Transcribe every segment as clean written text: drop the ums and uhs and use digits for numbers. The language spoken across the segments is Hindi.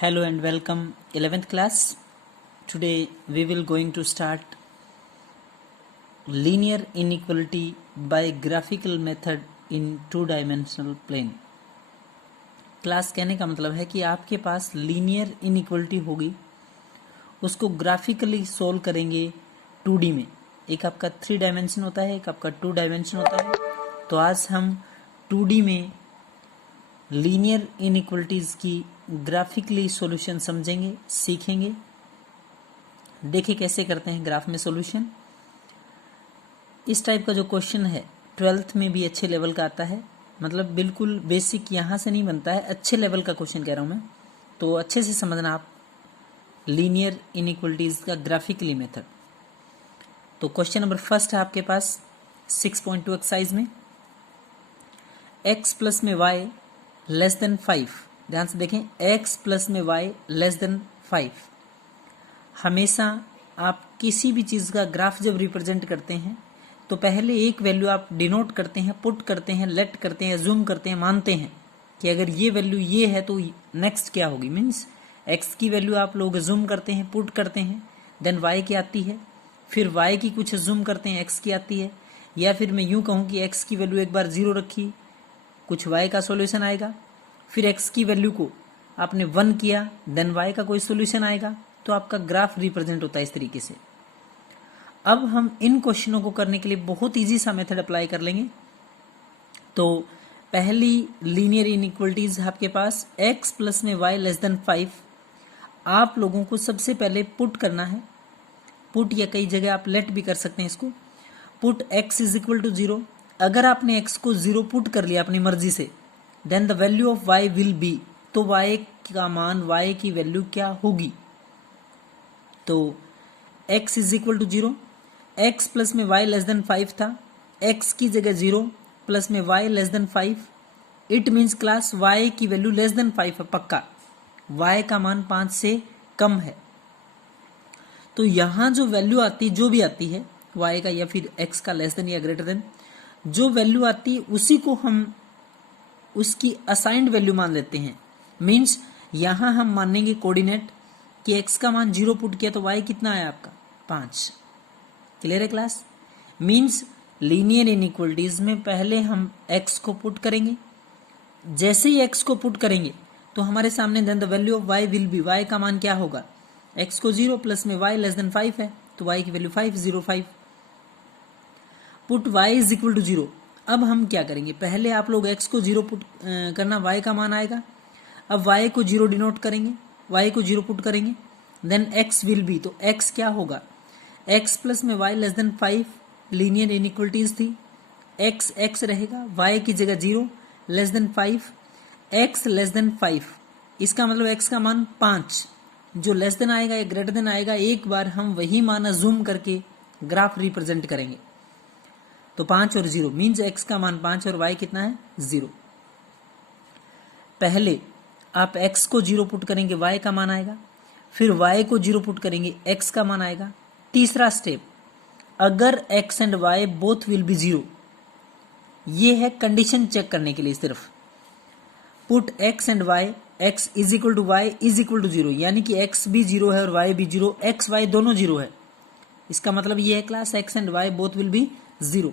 Hello and welcome 11th class. Today we will going to start linear inequality by graphical method in two-dimensional plane. Class कहने का मतलब है कि आपके पास लीनियर इनइक्वलिटी होगी, उसको ग्राफिकली सोल्व करेंगे 2D में. एक आपका 3 डायमेंशन होता है, एक आपका 2 डायमेंशन होता है. तो आज हम 2D में लीनियर इनइक्वलिटीज़ की ग्राफिकली सॉल्यूशन समझेंगे, सीखेंगे. देखिए कैसे करते हैं ग्राफ में सॉल्यूशन. इस टाइप का जो क्वेश्चन है 12th में भी अच्छे लेवल का आता है, मतलब बिल्कुल बेसिक यहाँ से नहीं बनता है, अच्छे लेवल का क्वेश्चन कह रहा हूँ मैं. तो अच्छे से समझना आप लीनियर इनइक्वलिटीज़ का ग्राफिकली मेथड. तो क्वेश्चन नंबर फर्स्ट है आपके पास 6.2 एक्सरसाइज में, x प्लस में y लेस देन 5. ध्यान से देखें, x प्लस में y लेस देन 5. हमेशा आप किसी भी चीज़ का ग्राफ जब रिप्रेजेंट करते हैं तो पहले एक वैल्यू आप डिनोट करते हैं, पुट करते हैं, लेट करते हैं, जूम करते हैं, मानते हैं कि अगर ये वैल्यू ये है तो नेक्स्ट क्या होगी. मीन्स x की वैल्यू आप लोग जूम करते हैं, पुट करते हैं, देन y की आती है, फिर y की कुछ जूम करते हैं, x की आती है. या फिर मैं यूँ कहूँ कि x की वैल्यू एक बार 0 रखी, कुछ y का सॉल्यूशन आएगा, फिर x की वैल्यू को आपने 1 किया, देन y का कोई सॉल्यूशन आएगा. तो आपका ग्राफ रिप्रेजेंट होता है इस तरीके से. अब हम इन क्वेश्चनों को करने के लिए बहुत इजी सा मेथड अप्लाई कर लेंगे. तो पहली लीनियर इनइक्वलिटीज आपके पास x प्लस में y लेस देन 5. आप लोगों को सबसे पहले पुट करना है. पुट या कई जगह आप लेट भी कर सकते हैं इसको. Put x is equal to 0. अगर आपने x को 0 पुट कर लिया अपनी मर्जी से, then the value of y will be. तो y का मान, y की वैल्यू क्या होगी. तो x is equal to 0. x plus में y लेस देन 5 था, x की जगह 0 प्लस में y less than 5. It means class y की वैल्यू लेस देन 5 है पक्का. y का मान 5 से कम है. तो यहाँ जो वैल्यू आती, जो भी आती है y का या फिर x का लेस देन या ग्रेटर देन, जो वैल्यू आती है उसी को हम उसकी असाइंड वैल्यू मान लेते हैं. मीन्स यहाँ हम मानेंगे कोऑर्डिनेट कि x का मान 0 पुट किया तो y कितना आया आपका 5. क्लियर है क्लास. मीन्स लीनियर इनइक्वलिटीज में पहले हम x को पुट करेंगे. जैसे ही x को पुट करेंगे तो हमारे सामने then the value of y will be, y का मान क्या होगा, x को 0 प्लस में y लेस देन 5 है तो y की value 505. Put y is equal to 0. अब हम क्या करेंगे, पहले आप लोग x को 0 पुट करना, y का मान आएगा. अब y को 0 डिनोट करेंगे, y को 0 पुट करेंगे, देन x विल बी. तो x क्या होगा, x प्लस में y less than 5. Linear inequalities थी, x रहेगा, y की जगह 0 less than 5, x less than 5. इसका मतलब x का मान 5. जो लेस देन आएगा या ग्रेटर देन आएगा, एक बार हम वही मान जूम करके ग्राफ रिप्रेजेंट करेंगे. तो 5 और 0 मीन्स x का मान 5 और y कितना है 0. पहले आप x को 0 पुट करेंगे, y का मान आएगा, फिर y को 0 पुट करेंगे, x का मान आएगा. तीसरा स्टेप, अगर x and y both will be 0, ये है कंडीशन चेक करने के लिए सिर्फ. Put x and y, x is equal to y is equal to 0, यानी कि x भी 0 है और y भी 0, x y दोनों 0 है. इसका मतलब ये है class x and y both will be 0.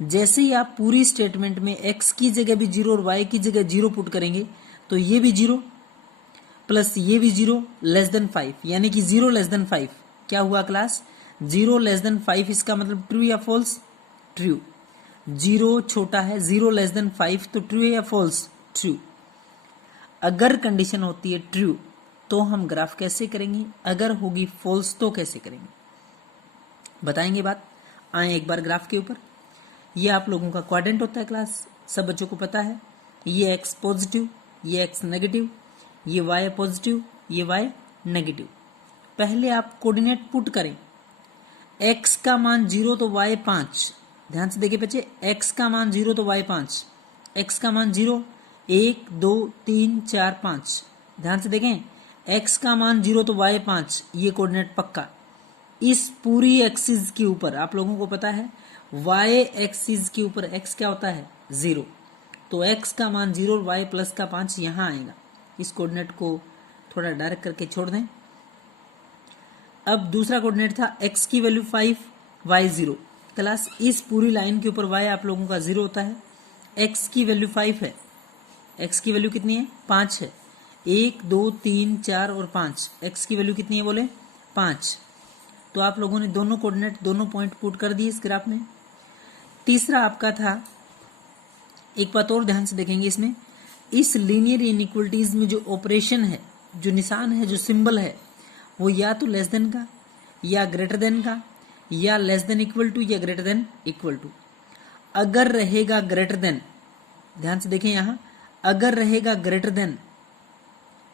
जैसे ही आप पूरी स्टेटमेंट में x की जगह भी 0 और y की जगह 0 पुट करेंगे तो ये भी 0 प्लस ये भी 0 लेस देन 5, यानी कि 0 लेस देन 5. क्या हुआ क्लास, 0 लेस देन 5. इसका मतलब ट्रू या फॉल्स, ट्रू. 0 छोटा है, 0 लेस देन 5, तो ट्रू या फॉल्स, ट्रू. अगर कंडीशन होती है ट्रू तो हम ग्राफ कैसे करेंगे, अगर होगी फॉल्स तो कैसे करेंगे, बताएंगे बात. आए एक बार ग्राफ के ऊपर. ये आप लोगों का क्वाड्रेंट होता है क्लास, सब बच्चों को पता है. ये x पॉजिटिव, ये x नेगेटिव, ये y पॉजिटिव, ये y नेगेटिव. पहले आप कोऑर्डिनेट पुट करें. x का मान 0 तो y 5. ध्यान से देखिए बच्चे, x का मान 0 तो y 5, x का मान 0, 1 2 3 4 5. ध्यान से देखें, x का मान 0 तो y 5, ये कोऑर्डिनेट पक्का. इस पूरी एक्सिस के ऊपर आप लोगों को पता है y एक्सिस के ऊपर x क्या होता है 0, तो x का मान 0 और y प्लस का 5 यहाँ आएगा. इस कोऑर्डिनेट को थोड़ा डार्क करके छोड़ दें। अब दूसरा कोऑर्डिनेट था x की वैल्यू 5 y 0। क्लास इस पूरी लाइन के ऊपर y आप लोगों का 0 होता है, x की वैल्यू 5 है, x की वैल्यू कितनी है 5 है, 1 2 3 4 और 5, x की वैल्यू कितनी है बोले 5। तो आप लोगों ने दोनों कोऑर्डिनेट दोनों पॉइंट पुट कर दिए इस ग्राफ में। तीसरा आपका था, एक बात और ध्यान से देखेंगे इसमें, इस लीनियर इनइक्वलिटीज में जो ऑपरेशन है, जो निशान है, जो सिंबल है, वो या तो लेस देन का या ग्रेटर देन का या लेस देन इक्वल टू या ग्रेटर देन इक्वल टू। अगर रहेगा ग्रेटर देन, ध्यान से देखें यहां, अगर रहेगा ग्रेटर देन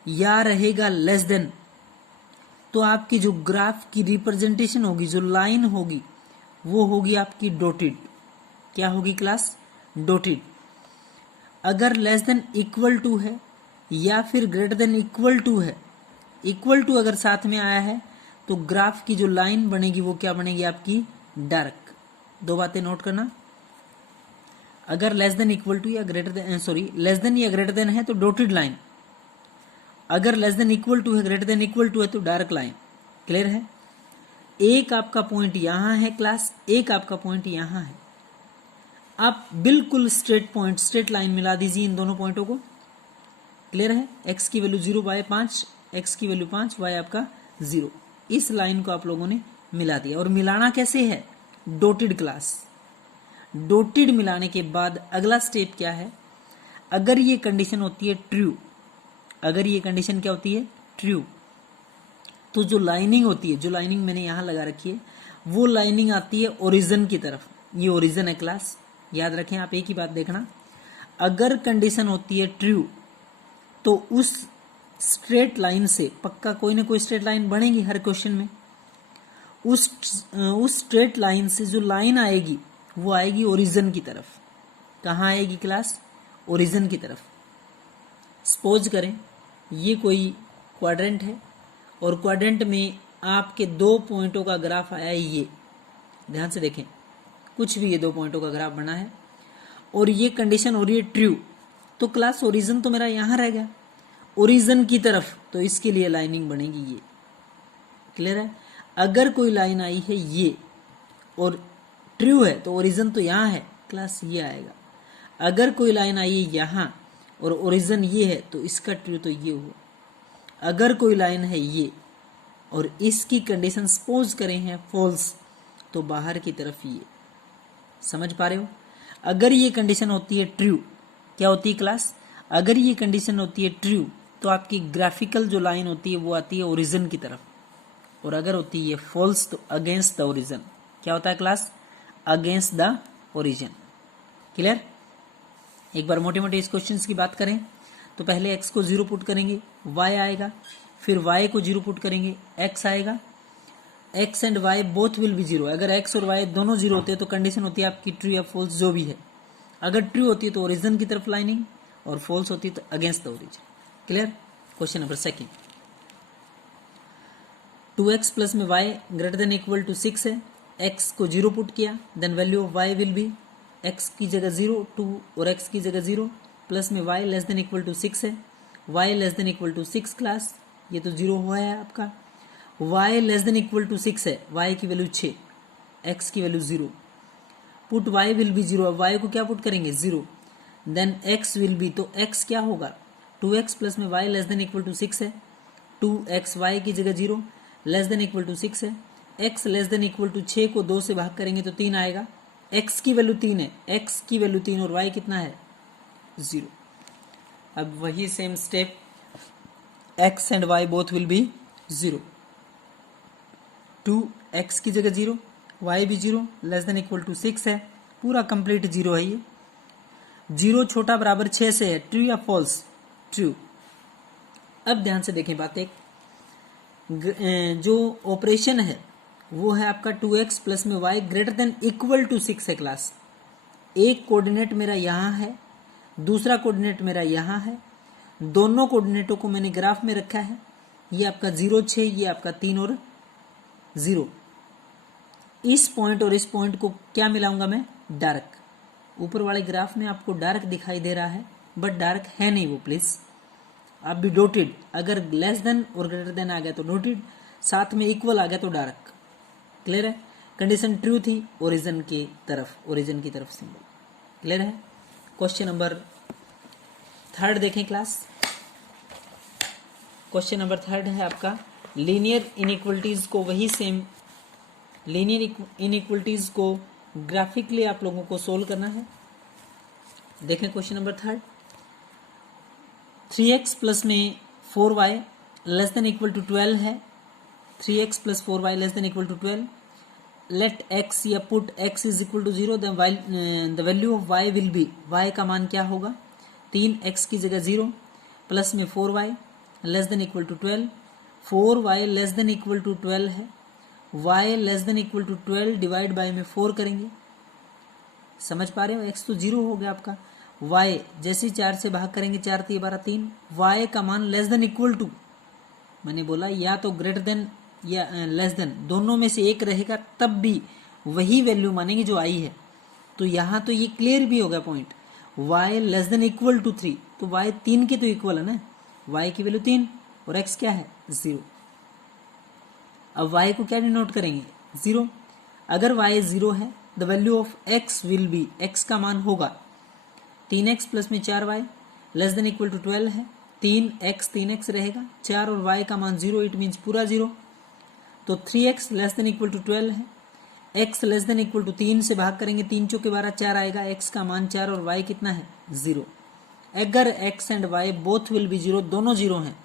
या रहेगा लेस देन, तो आपकी जो ग्राफ की रिप्रेजेंटेशन होगी, जो लाइन होगी, वो होगी आपकी डॉटेड। क्या होगी क्लास? डॉटेड। अगर लेस देन इक्वल टू है या फिर ग्रेटर देन इक्वल टू है, इक्वल टू अगर साथ में आया है तो ग्राफ की जो लाइन बनेगी वो क्या बनेगी आपकी? डार्क। दो बातें नोट करना, अगर लेस देन इक्वल टू या greater than, sorry, less than या ग्रेटर देन है तो डॉटेड लाइन, अगर लेस देन इक्वल टू है, ग्रेटर देन इक्वल टू है तो डार्क लाइन। क्लियर है? एक आपका पॉइंट यहां है क्लास, एक आपका पॉइंट यहां है। आप बिल्कुल स्ट्रेट पॉइंट, स्ट्रेट लाइन मिला दीजिए इन दोनों पॉइंटों को। क्लियर है? x की वैल्यू 0, y 5, x की वैल्यू 5, y आपका 0। इस लाइन को आप लोगों ने मिला दिया। और मिलाना कैसे है? Dotted class. डॉटेड मिलाने के बाद अगला स्टेप क्या है? अगर ये कंडीशन होती है ट्रू, अगर ये कंडीशन क्या होती है? ट्रू, तो जो लाइनिंग होती है, जो लाइनिंग मैंने यहां लगा रखी है, वो लाइनिंग आती है ओरिजिन की तरफ। ये ओरिजिन है क्लास, याद रखें आप, एक ही बात देखना। अगर कंडीशन होती है ट्रू तो उस स्ट्रेट लाइन से, पक्का कोई ना कोई स्ट्रेट लाइन बनेगी हर क्वेश्चन में, उस स्ट्रेट लाइन से जो लाइन आएगी वो आएगी ओरिजिन की तरफ। कहाँ आएगी क्लास? ओरिजिन की तरफ। सपोज करें ये कोई क्वाड्रेंट है और क्वाड्रेंट में आपके दो पॉइंटों का ग्राफ आया है, ये ध्यान से देखें, कुछ भी ये दो पॉइंटों का ग्राफ बना है और ये कंडीशन हो रही है ट्रू, तो क्लास ओरिजिन तो मेरा यहां रह गया, ओरिजिन की तरफ, तो इसके लिए लाइनिंग बनेगी ये। क्लियर है? अगर कोई लाइन आई है ये और ट्रू है तो ओरिजिन तो यहां है, क्लास ये आएगा। अगर कोई लाइन आई है यहां और ओरिजिन ये है तो इसका ट्रू तो ये हुआ। अगर कोई लाइन है ये और इसकी कंडीशन सपोज करें हैं फॉल्स, तो बाहर की तरफ ये। समझ पा रहे हो? अगर ये कंडीशन होती है ट्रू, क्या होती है क्लास? अगर ये कंडीशन होती है ट्रू तो आपकी ग्राफिकल जो लाइन होती है वो आती है ओरिजिन की तरफ, और अगर होती है फॉल्स तो अगेंस्ट द ओरिजिन। क्या होता है class? Against the origin. Clear? एक बार मोटे मोटे इस क्वेश्चन की बात करें तो पहले x को 0 पुट करेंगे, y आएगा, फिर y को 0 पुट करेंगे, x आएगा। x and y both will be 0। अगर x और y दोनों 0 होते हैं तो कंडीशन होती है आपकी ट्रू या फॉल्स, जो भी है। अगर ट्रू होती है तो ओरिजिन की तरफ लाइनिंग, और फॉल्स होती है तो against the origin. Clear? Question number second, 2x plus में y greater than equal to 6 है, x को 0 पुट किया, then value of y will be x की जगह 0, 2 और x की जगह 0, प्लस में y less than equal to 6 है, y less than equal to 6 class, ये तो 0 हुआ है आपका। y less than equal to 6 है, y की वैल्यू 6, x की value 0, put y will be 0। अब y को क्या पुट करेंगे? 0, देन x विल बी, तो x क्या होगा? 2x प्लस में y less than equal to 6 है, 2x y की जगह 0 लेस देन इक्वल टू 6 है, x less than equal to 6 को 2 से भाग करेंगे तो 3 आएगा, x की वैल्यू 3 है, x की वैल्यू 3 और y कितना है? 0। अब वही same step, x and y both will be 0, 2x की जगह 0, y भी 0 लेस देन इक्वल टू 6 है, पूरा कंप्लीट 0 है ये। 0 छोटा बराबर 6 से है, ट्रू या फॉल्स? ट्रू। अब ध्यान से देखें बात, एक जो ऑपरेशन है वो है आपका 2x प्लस में y greater than equal to 6 है क्लास। एक कोऑर्डिनेट मेरा यहाँ है, दूसरा कोऑर्डिनेट मेरा यहाँ है, दोनों कोऑर्डिनेटों को मैंने ग्राफ में रखा है, ये आपका 0 6, ये आपका 3 और 0। इस पॉइंट और इस पॉइंट को क्या मिलाऊंगा मैं? डार्क। ऊपर वाले ग्राफ में आपको डार्क दिखाई दे रहा है बट डार्क है नहीं वो, प्लीज आप भी डॉटेड, अगर लेस देन और ग्रेटर देन आ गया तो डॉटेड, साथ में इक्वल आ गया तो डार्क। क्लियर है? कंडीशन ट्रू थी ओरिजिन की तरफ सिंबल। क्लियर है? क्वेश्चन नंबर 3 देखें क्लास। क्वेश्चन नंबर 3 है आपका, लीनियर इनइक्वलिटीज को वही सेम लीनियर इनइक्वलिटीज को ग्राफिकली आप लोगों को सोल्व करना है। देखें क्वेश्चन नंबर 3, 3x प्लस में 4y less than equal to 12 है। 3x plus 4y less than equal to 12। Let x या put x is equal to 0, the value of y will be, y का मान क्या होगा? 3x की जगह 0 प्लस में 4y less than equal to 12। 4y less than equal to 12 है, y less than equal to 12 divide by में 4 करेंगे। समझ पा रहे हो? x तो 0 हो गया आपका, y जैसे 4 से भाग करेंगे, 4 3 12 3, y का मान लेस देन इक्वल टू, मैंने बोला या तो ग्रेटर देन या लेस देन, दोनों में से एक रहेगा तब भी वही वैल्यू मानेंगे जो आई है। तो यहाँ तो ये क्लियर भी होगा point, y less than equal to 3, तो y 3 के तो इक्वल है ना, y की वैल्यू 3 और x क्या है? 0। अब y को क्या डिनोट करेंगे? 0। अगर y 0 है, the value of x will be, x का मान होगा 3x प्लस में 4y less than equal to 12 है, 3x रहेगा, 4 और y का मान 0, इट मीन्स पूरा 0। तो 3x less than equal to 12 है, x less than equal to 3 से भाग करेंगे, 3 चौके 12 4 आएगा, x का मान 4 और y कितना है? 0। अगर x and y both will be 0, दोनों 0 हैं,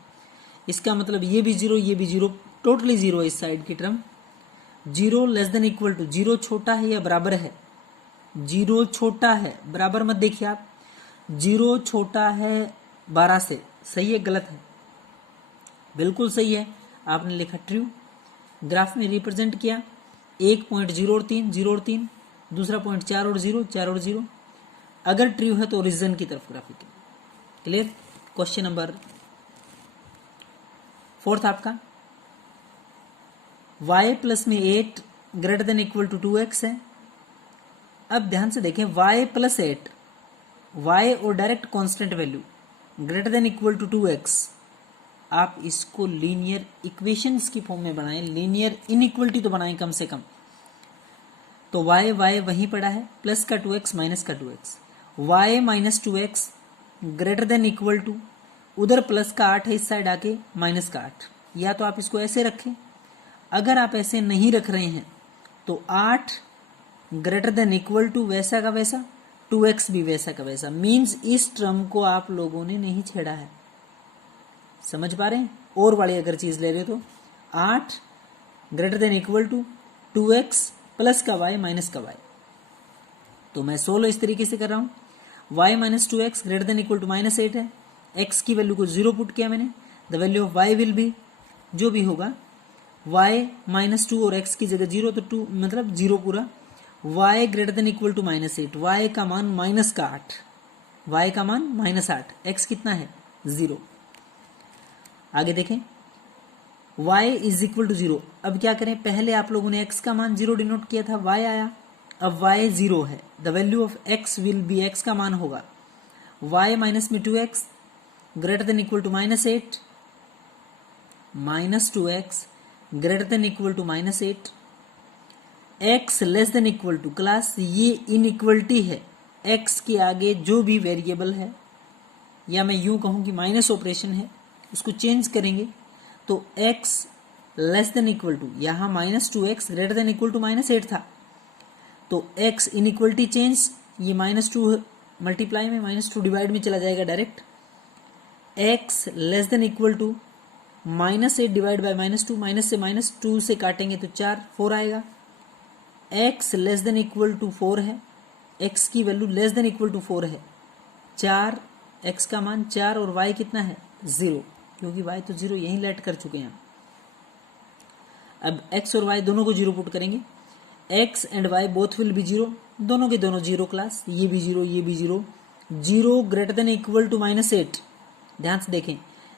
इसका मतलब ये भी 0 ये भी 0, टोटली 0 है इस साइड की term. 0 less than equal to, 0 छोटा है या बराबर है? 0 छोटा है, बराबर मत देखिए आप, 0 छोटा है 12 से, सही है गलत है? बिल्कुल सही है, आपने लिखा ट्रू। ग्राफ में रिप्रेजेंट किया, एक पॉइंट 0 और 3, 0 और 3, दूसरा पॉइंट 4 और 0, 4 और 0। अगर ट्रू है तो ओरिजिन की तरफ ग्राफिक। क्लियर? क्वेश्चन नंबर 4 आपका, y प्लस में 8 greater than equal to 2x है। अब ध्यान से देखें, y प्लस 8, y और direct constant value greater than equal to 2x, आप इसको लीनियर इक्वेशंस की फॉर्म में बनाएं, लीनियर इनइक्वलिटी तो बनाएं कम से कम। तो y वहीं पड़ा है, प्लस का 2x माइनस का 2x, y minus 2x greater than equal to, उधर प्लस का 8 है, इस साइड आके माइनस का 8। या तो आप इसको ऐसे रखें, अगर आप ऐसे नहीं रख रहे हैं तो 8 ग्रेटर देन इक्वल टू वैसा का वैसा, 2x भी वैसा का वैसा, मीन्स इस टर्म को आप लोगों ने नहीं छेड़ा है। समझ पा रहे हैं? और वाली अगर चीज ले रहे हो तो 8 greater than equal to 2x plus का y माइनस का y। तो मैं 16 इस तरीके से कर रहा हूं, y minus 2x greater than equal to minus 8 है, x की वैल्यू को 0 पुट किया मैंने, the value of y will B, जो भी होगा y माइनस 2 और x की जगह 0, तो 2 मतलब 0 पूरा, y greater than equal to minus 8, y का मान माइनस का 8, y का मान माइनस 8, x कितना है? 0। आगे देखें, y इज इक्वल टू 0। अब क्या करें, पहले आप लोगों ने x का मान 0 डिनोट किया था, y आया, अब y 0 है, the value of x will be, x का मान होगा y माइनस में 2x greater than equal to minus 8, minus 2x greater than equal to minus 8, x less than equal to, class ये इनइक्वलिटी है, x के आगे जो भी वेरिएबल है, या मैं यूं कहूं कि माइनस ऑपरेशन है, उसको चेंज करेंगे तो x less than equal to, यहां minus 2x greater than equal to minus 8 था, तो x इनइक्वलिटी चेंज, ये माइनस 2 मल्टीप्लाई में माइनस 2 डिवाइड में चला जाएगा direct, x less than equal to minus 8 divide by minus 2, minus से माइनस 2 से काटेंगे तो 4 आएगा, x less than equal to 4 है, x की value less than equal to 4 है, 4 x का मान 4 और y कितना है? 0, क्योंकि y तो 0 यहीं लेट कर चुके हैं। अब x और y दोनों को 0 पुट करेंगे, x and y both will be 0, दोनों के दोनों 0 क्लास, ये भी 0 ये भी 0, 0 greater than equal to minus 8, ध्यान से देखें,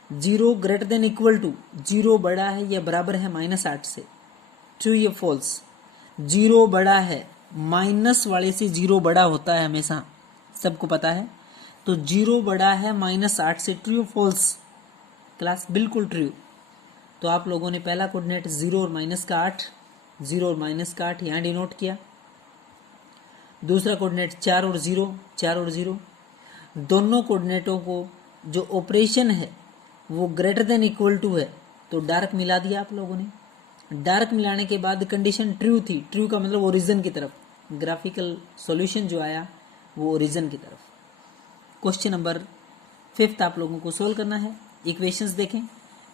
0 ग्रेटर देन इक्वल टू, 0 बड़ा है या बराबर है माइनस 8 से, ट्रू या फॉल्स? 0 बड़ा है, माइनस वाले से 0 बड़ा होता है हमेशा, सबको पता है, तो 0 बड़ा है माइनस 8 से, ट्रू या फॉल्स? क्लास बिल्कुल ट्रू। तो आप लोगों ने पहला कोऑर्डिनेट 0 और माइनस का 8, 0 और माइनस का 8 यहाँ डिनोट किया। दूसरा कोऑर्डिनेट 4 और 0, 4 और 0। दोनों कोऑर्डिनेटों को जो ऑपरेशन है वो ग्रेटर देन इक्वल टू है, तो डार्क मिला दिया आप लोगों ने। डार्क मिलाने के बाद कंडीशन ट्रू थी, ट्रू का मतलब ओरिजिन की तरफ, ग्राफिकल सॉल्यूशन जो आया वो ओरिजिन की तरफ। क्वेश्चन नंबर 5 आप लोगों को सोल्व करना है। इक्वेशंस देखें,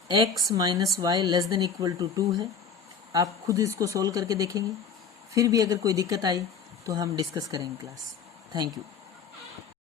x minus y less than equal to 2 है। आप खुद इसको सोल्व करके देखेंगे, फिर भी अगर कोई दिक्कत आई तो हम डिस्कस करेंगे क्लास। Thank you.